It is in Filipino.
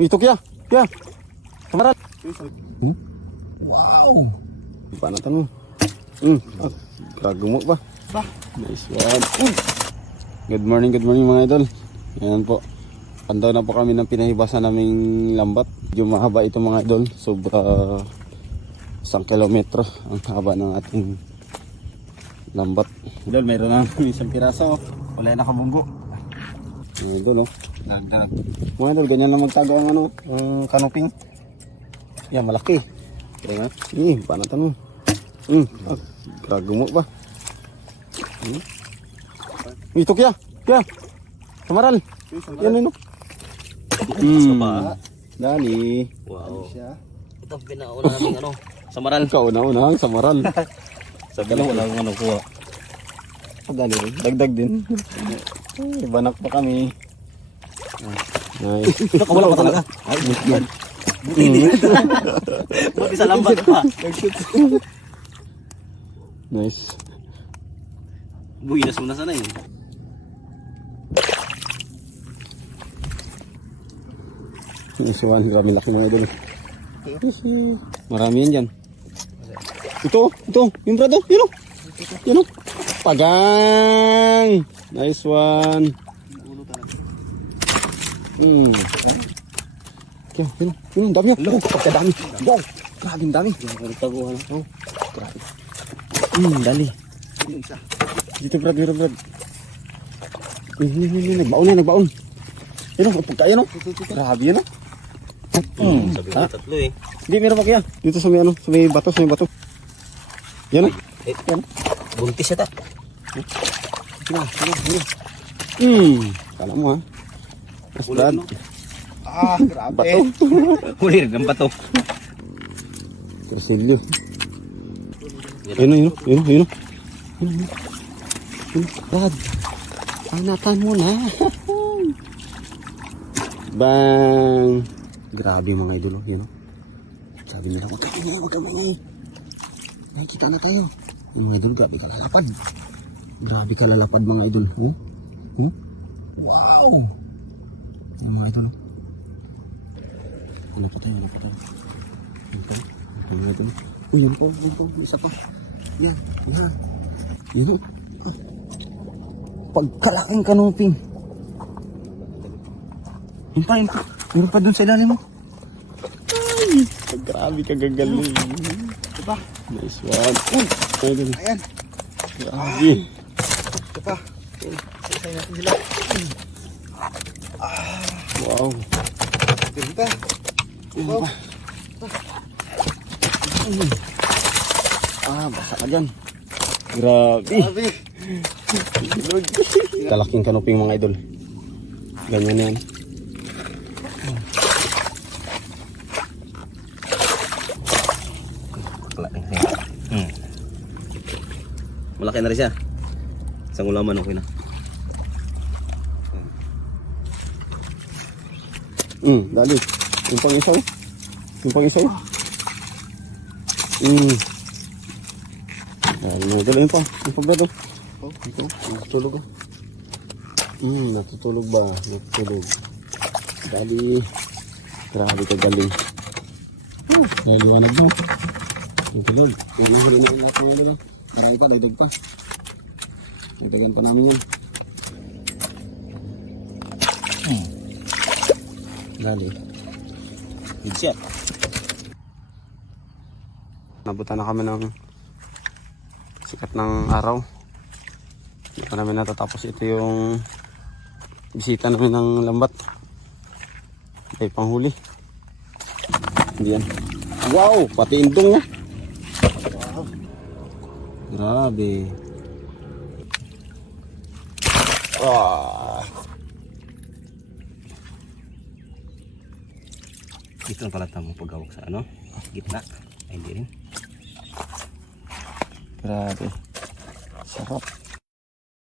Ito kaya. Kaya. Samaran. Wow. Iba na tanong. Gragumo pa. Nice one. Good morning mga idol. Ayan po. Pandaw na po kami ng pinahibasan naming lambat. Medyo mahaba ito mga idol. Sobra 1 kilometro ang haba ng ating lambat. Idol, mayroon na isang piraso. Wala na kabunggo. Idol, oh. Mga idol, ganyan lang magtago ang ano, ang kanuping. Yan, malaki. Kaya nga. Paano tanong? Gragumo pa. Ito kaya. Kaya. Samaral. Yan, ano. Dali. Wow. Ito pinauna namin ano, samaral. Kauna-una ang samaral. Sabi lang wala akong ano kuha. Dali rin. Dagdag din. Banak pa kami. Nice. Wala pa talaga. Ay, yan. Buti sa lambat pa. Nice. Buhinas mo na sana eh. Nice one. Marami laki mga idol. Marami yan dyan. Ito. Yung brado. Yun o. Pagang. Nice one. Kaya, yun. Dami yan. Pagkadami. Wow. Grabe yung dami. Grabe. Dali. Dito brad. Nagbaon. Yun o. Pagkaya no. Grabe yan o. Sabi ko tatlo eh. Hindi, meron pa kaya. Dito sa may ano, sa may bato. Yan o. Yan. Buntis siya ta. Sige. Kala mo ha. Mas brad. Grabe. Bato. Huli rin ang bato. Kersilyo. Yun o. Brad. Panatan mo na. Bang. Grabe mga idol. Yun o. Sabi nila, huwag kang maingay. Nakikita na tayo. Yung mga idol, grabe kalalapad. Grabe kalalapad mga idol. Wow. Yung mga idol. Hanap pa tayo. Yung mga idol. Yun po. Isa pa. Yan. Yun o. Pagkalaking kanuping. Yun pa. Meron pa dun sa ilalim mo. Ay, grabe kagagaling. Diba? Nice one. Ayan. Grabe. Ito pa. Isay natin sila. Wow. Ito pa. Basa ka dyan. Grabe. Kalaking kanuping mga idol. Ganyan yan. Malaki na rin siya. Isang ulaman okay na. Dali. Yung pang isaw. Dali yung pa. Yung pa brado. Ito. Natutulog oh. Natutulog ba? Natutulog. Dali. Grabe ka galing. Naliwanag mo. Natulog. Huli na yung lahat mga dito. Marami pa, dagdag pa. Dagdagan pa namin yan. Dali. Good shot. Nabutan na kami ng sikat ng araw. Hindi pa namin natatapos. Ito yung bisita namin ng lambat. May panghuli. Hindi yan. Wow! Pati indong oh. Grabe. Dito na pala tamang paggawak sa ano? Gitna. Ay hindi rin. Grabe. Sarap.